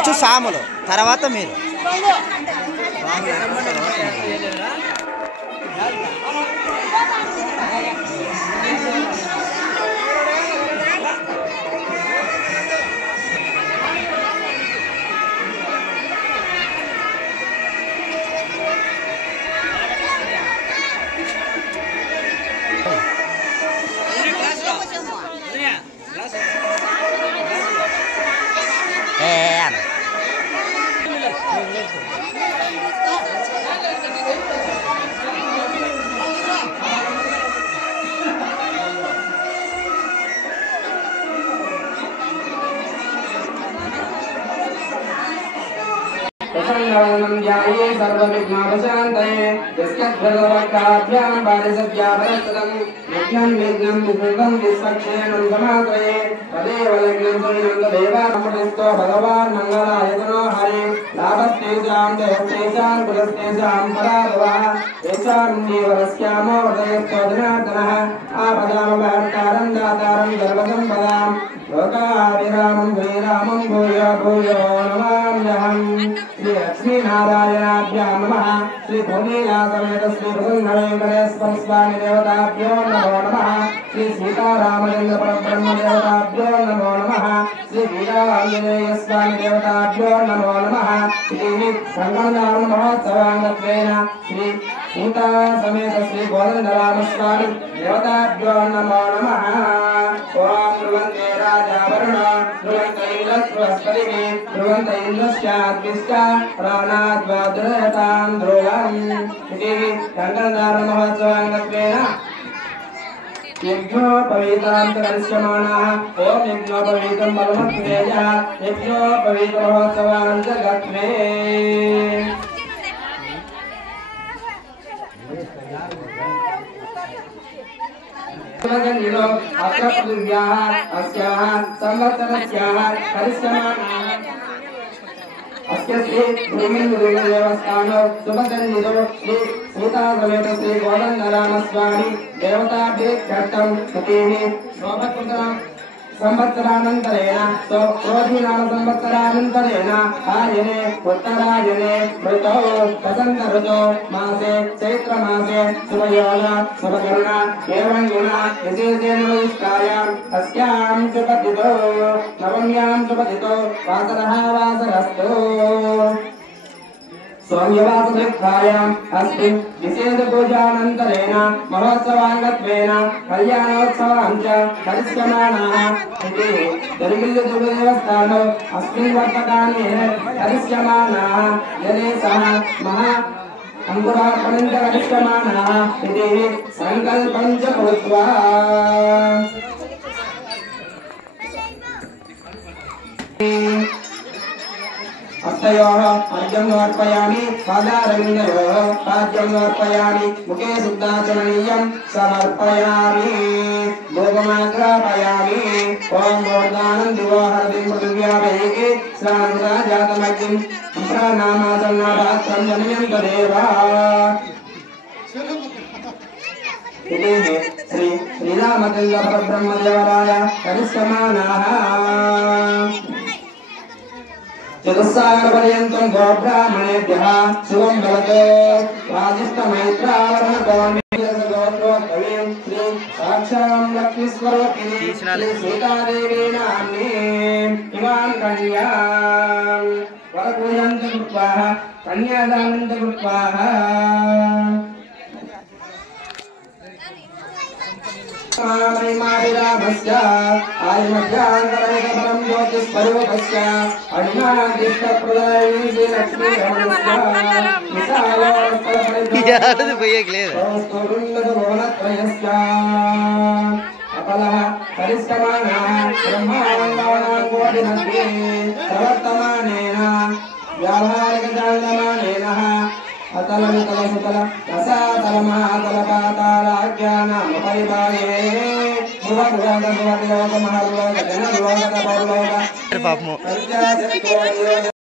first సాములు తర్వాత మీరు सर्वविघ्नोपशान्तये यस्यद्भगवत्काभ्यां पारिषद्यापरस्तदं यज्ञं विघ्नं विघ्नं विश्वक्षेणं समाश्रये तदेव लग्नं सुरिनं तदेवामुदिस्तो भगवान् मङ्गलाय गुणो हरे लाभस्तेषां जयस्तेषां कुलस्तेषां पराभवः तेषां देवरस्यामो वदयस्तो जनार्दनः आपदामभर्तारं दातारं सर्वसम्पदां लोकाभिरामं श्रीरामं भूयो भूयो नमाम्यहम् श्री लक्ष्मीनारायणाभ्यां नमः श्री भूमिलासमेत श्री प्रसन्नवेङ्कटेश्वर स्वामी देवताभ्यो नमो नमः श्री सीतारामचन्द्र परब्रह्म देवताभ्यो नमो नमः श्री वीराञ्जनेय स्वामी देवताभ्यो नमो नमः श्री संगमदान महोत्सवाङ्गत्वेन श्री सीता समेत श्री गोविन्दरामस्वामी देवताभ्यो नमो नमः ओम ध्रुवन्ते राजा वरुण ध्रुवन्त इन्द्रस्वस्पतिः ध्रुवन्त इन्द्रस्याद्विष्टा प्राणाद्वादुरतां ध्रुवम् इति संगमदान महोत्सवाङ्गत्वेन यज्ञोपवीतान्तरस्यमानः ओम यज्ञोपवीतं बलमत्वेजः यज्ञोपवीतमहोत्सवान्तर्गत्वे सुमगन्धिनो अत्र पृथिव्याः अस्याः संवत्सरस्याः करिष्यमाणाः अस्य श्री भूमिदेवस्थानो सुमगन्धिनो श्री सीतासमेत श्री गोविन्दरामस्वामी देवताभिर्घट्टं सतीः शोभकृतं संवत्सरानन्तरेण क्रोधीनाम संवत्सरानन्तरेण आयने उत्तरायणे ऋतौ वसन्तऋतौ मासे चैत्रमासे शुभयोग शुभकर्ण एवं गुण विशेषेण विशिष्टायाम् अस्यां शुभतिथौ नवम्यां शुभतिथौ वासरः वासरस्तु सौम्यवासदृक्तायाम् अस्ति विशेषपूजानन्तरेण महोत्सवाङ्गत्वेन कल्याणोत्सवां च करिष्यमाणाः इति दरिगिल्लदेवस्थानौ अस्मिन् वर्तकाने करिष्यमाणाः जने सह महा अङ्कुरार्पणं च करिष्यमाणाः इति सङ्कल्पं च कृत्वा हस्तयोः अर्घ्यं समर्पयामि पादारविन्दयोः पाद्यं समर्पयामि मुखे शुद्धाचमनीयं समर्पयामि भोगमाग्रापयामि ॐ मोर्दानं दिवो हरतिं पृथिव्यापैः स्नानुदा जातमग्निं सम्प्राणामासन्नाभात्रं जनयं तदेव श्री श्रीरामचन्द्र परब्रह्मदेवराय करिष्यमाणाः चतुस्सागरपर्यन्तं गोब्राह्मणेभ्यः शुभं भवतु वाजिष्ठमैत्रावरणकौण्डिन्यसगोत्रोद्भवीं श्री साक्षां लक्ष्मीस्वरूपिणीं श्री सीतादेवी नाम्नीम् इमां कन्यां वरपूजां च कृत्वा कन्यादानं च कृत्वा रामस्य आयुमध्यान्तरहितफलं ज्योतिस्वरूपस्य अणिमादिष्टप्रदायिनी श्रीलक्ष्मीरमणस्य विशालोत्तरफलितभुवनत्रयस्य अपलः करिष्यमाणः ब्रह्माण्डानां कोटिमध्ये प्रवर्तमानेन व्यावहारिकजालमानेन अतल वितल सुतल रसातल महातल पाताल अज्ञानम परिभागे भुवभुवग भुवलोक महलोक जनलोक परलोक